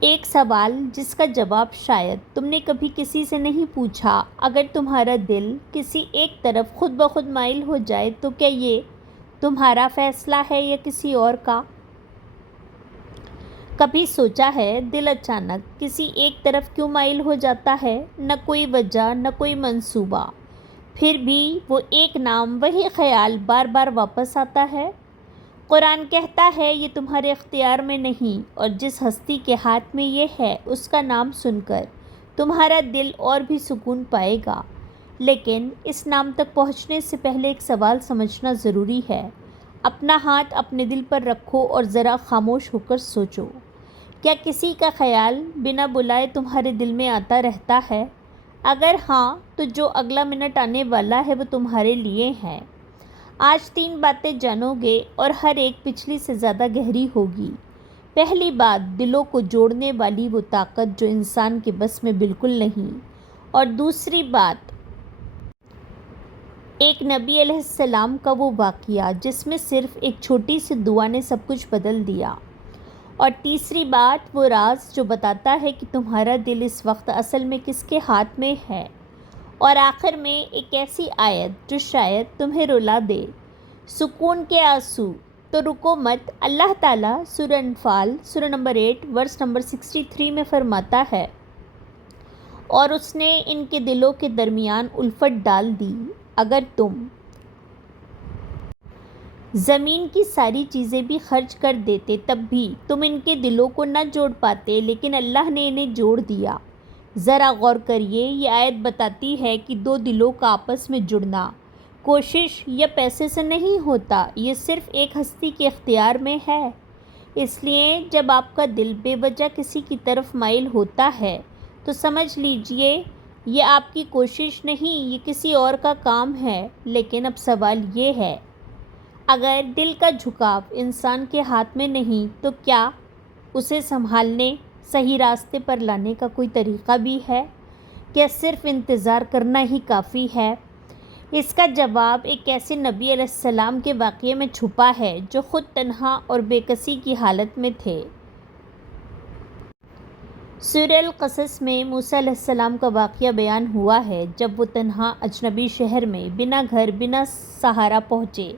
ایک سوال جس کا جواب شاید تم نے کبھی کسی سے نہیں پوچھا۔ اگر تمہارا دل کسی ایک طرف خود بخود مائل ہو جائے تو کیا یہ تمہارا فیصلہ ہے یا کسی اور کا؟ کبھی سوچا ہے دل اچانک کسی ایک طرف کیوں مائل ہو جاتا ہے؟ نہ کوئی وجہ، نہ کوئی منصوبہ، پھر بھی وہ ایک نام، وہی خیال بار بار واپس آتا ہے۔ قرآن کہتا ہے یہ تمہارے اختیار میں نہیں، اور جس ہستی کے ہاتھ میں یہ ہے اس کا نام سن کر تمہارا دل اور بھی سکون پائے گا۔ لیکن اس نام تک پہنچنے سے پہلے ایک سوال سمجھنا ضروری ہے۔ اپنا ہاتھ اپنے دل پر رکھو اور ذرا خاموش ہو کر سوچو، کیا کسی کا خیال بنا بلائے تمہارے دل میں آتا رہتا ہے؟ اگر ہاں تو جو اگلا منٹ آنے والا ہے وہ تمہارے لیے ہے۔ آج 3 باتیں جانو گے اور ہر ایک پچھلی سے زیادہ گہری ہوگی۔ پہلی بات، دلوں کو جوڑنے والی وہ طاقت جو انسان کے بس میں بالکل نہیں۔ اور دوسری بات، ایک نبی علیہ السلام کا وہ واقعہ جس میں صرف ایک چھوٹی سی دعا نے سب کچھ بدل دیا۔ اور تیسری بات، وہ راز جو بتاتا ہے کہ تمہارا دل اس وقت اصل میں کس کے ہاتھ میں ہے۔ اور آخر میں ایک ایسی آیت جو شاید تمہیں رلا دے، سکون کے آنسو۔ تو رکو مت، اللہ تعالیٰ سورہ انفال سورہ نمبر 8 ورس نمبر 63 میں فرماتا ہے، اور اس نے ان کے دلوں کے درمیان الفت ڈال دی۔ اگر تم زمین کی ساری چیزیں بھی خرچ کر دیتے تب بھی تم ان کے دلوں کو نہ جوڑ پاتے، لیکن اللہ نے انہیں جوڑ دیا۔ ذرا غور کریے، یہ آیت بتاتی ہے کہ 2 دلوں کا آپس میں جڑنا کوشش یا پیسے سے نہیں ہوتا، یہ صرف ایک ہستی کے اختیار میں ہے۔ اس لیے جب آپ کا دل بے وجہ کسی کی طرف مائل ہوتا ہے تو سمجھ لیجئے یہ آپ کی کوشش نہیں، یہ کسی اور کا کام ہے۔ لیکن اب سوال یہ ہے، اگر دل کا جھکاؤ انسان کے ہاتھ میں نہیں تو کیا اسے سنبھالنے، صحیح راستے پر لانے کا کوئی طریقہ بھی ہے؟ کیا صرف انتظار کرنا ہی کافی ہے؟ اس کا جواب ایک ایسے نبی علیہ السلام کے واقعے میں چھپا ہے جو خود تنہا اور بے کسی کی حالت میں تھے۔ سورہ القصص میں موسیٰ علیہ السلام کا واقعہ بیان ہوا ہے۔ جب وہ تنہا اجنبی شہر میں بنا گھر بنا سہارا پہنچے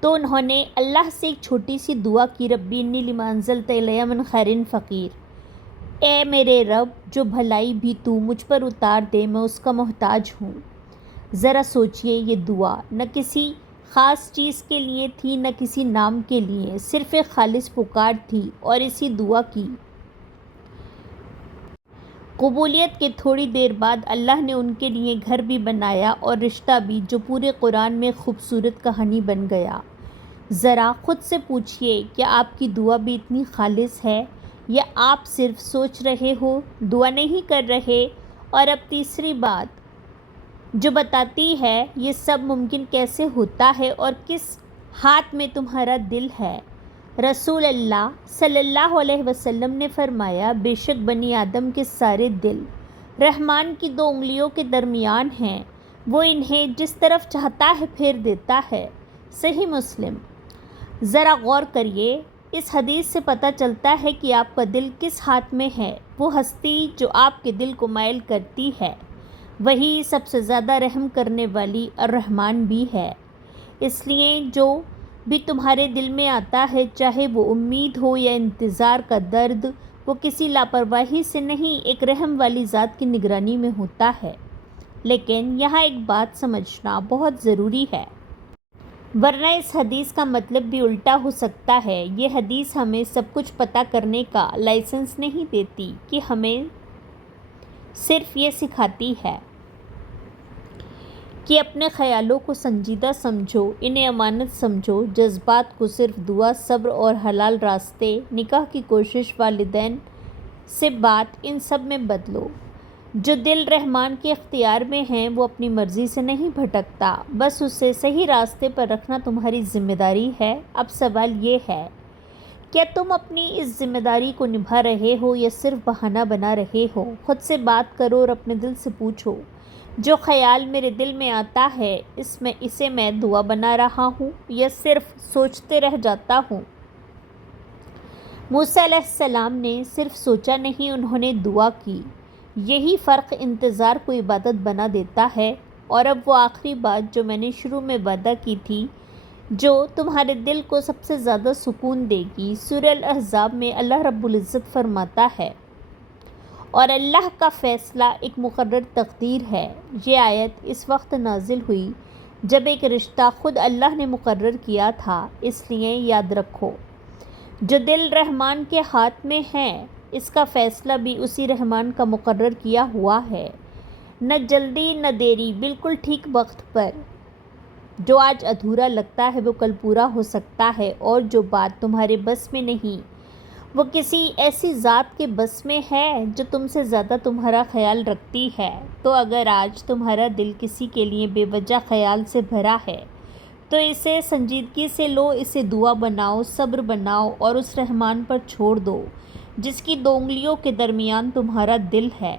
تو انہوں نے اللہ سے ایک چھوٹی سی دعا کی، ربی انی لما انزلت الی من خیر فقیر، اے میرے رب جو بھلائی بھی تو مجھ پر اتار دے، میں اس کا محتاج ہوں۔ ذرا سوچئے، یہ دعا نہ کسی خاص چیز کے لیے تھی، نہ کسی نام کے لیے، صرف ایک خالص پکار تھی۔ اور اسی دعا کی قبولیت کے تھوڑی دیر بعد اللہ نے ان کے لیے گھر بھی بنایا اور رشتہ بھی، جو پورے قرآن میں خوبصورت کہانی بن گیا۔ ذرا خود سے پوچھئے، کیا آپ کی دعا بھی اتنی خالص ہے، یا آپ صرف سوچ رہے ہو، دعا نہیں کر رہے؟ اور اب تیسری بات جو بتاتی ہے یہ سب ممکن کیسے ہوتا ہے اور کس ہاتھ میں تمہارا دل ہے۔ رسول اللہ صلی اللہ علیہ وسلم نے فرمایا، بے شک بنی آدم کے سارے دل رحمان کی 2 انگلیوں کے درمیان ہیں، وہ انہیں جس طرف چاہتا ہے پھیر دیتا ہے۔ صحیح مسلم۔ ذرا غور کریے، اس حدیث سے پتہ چلتا ہے کہ آپ کا دل کس ہاتھ میں ہے۔ وہ ہستی جو آپ کے دل کو مائل کرتی ہے وہی سب سے زیادہ رحم کرنے والی الرحمن بھی ہے۔ اس لیے جو بھی تمہارے دل میں آتا ہے، چاہے وہ امید ہو یا انتظار کا درد، وہ کسی لاپرواہی سے نہیں، ایک رحم والی ذات کی نگرانی میں ہوتا ہے۔ لیکن یہاں ایک بات سمجھنا بہت ضروری ہے، ورنہ اس حدیث کا مطلب بھی الٹا ہو سکتا ہے۔ یہ حدیث ہمیں سب کچھ پتہ کرنے کا لائسنس نہیں دیتی، کہ ہمیں صرف یہ سکھاتی ہے کہ اپنے خیالوں کو سنجیدہ سمجھو، انہیں امانت سمجھو، جذبات کو صرف دعا، صبر اور حلال راستے، نکاح کی کوشش، والدین سے بات، ان سب میں بدلو۔ جو دل رحمان کے اختیار میں ہیں وہ اپنی مرضی سے نہیں بھٹکتا، بس اسے صحیح راستے پر رکھنا تمہاری ذمہ داری ہے۔ اب سوال یہ ہے، کیا تم اپنی اس ذمہ داری کو نبھا رہے ہو یا صرف بہانہ بنا رہے ہو؟ خود سے بات کرو اور اپنے دل سے پوچھو، جو خیال میرے دل میں آتا ہے اسے میں دعا بنا رہا ہوں یا صرف سوچتے رہ جاتا ہوں؟ موسیٰ علیہ السلام نے صرف سوچا نہیں، انہوں نے دعا کی۔ یہی فرق انتظار کو عبادت بنا دیتا ہے۔ اور اب وہ آخری بات جو میں نے شروع میں وعدہ کی تھی، جو تمہارے دل کو سب سے زیادہ سکون دے گی۔ سورہ الاحزاب میں اللہ رب العزت فرماتا ہے، اور اللہ کا فیصلہ ایک مقرر تقدیر ہے۔ یہ آیت اس وقت نازل ہوئی جب ایک رشتہ خود اللہ نے مقرر کیا تھا، اس لیے یاد رکھو، جو دل رحمان کے ہاتھ میں ہے، اس کا فیصلہ بھی اسی رحمان کا مقرر کیا ہوا ہے۔ نہ جلدی نہ دیری، بالکل ٹھیک وقت پر۔ جو آج ادھورا لگتا ہے وہ کل پورا ہو سکتا ہے، اور جو بات تمہارے بس میں نہیں، وہ کسی ایسی ذات کے بس میں ہے جو تم سے زیادہ تمہارا خیال رکھتی ہے۔ تو اگر آج تمہارا دل کسی کے لیے بے وجہ خیال سے بھرا ہے تو اسے سنجیدگی سے لو، اسے دعا بناؤ، صبر بناؤ، اور اس رحمان پر چھوڑ دو جس کی 2 انگلیوں کے درمیان تمہارا دل ہے۔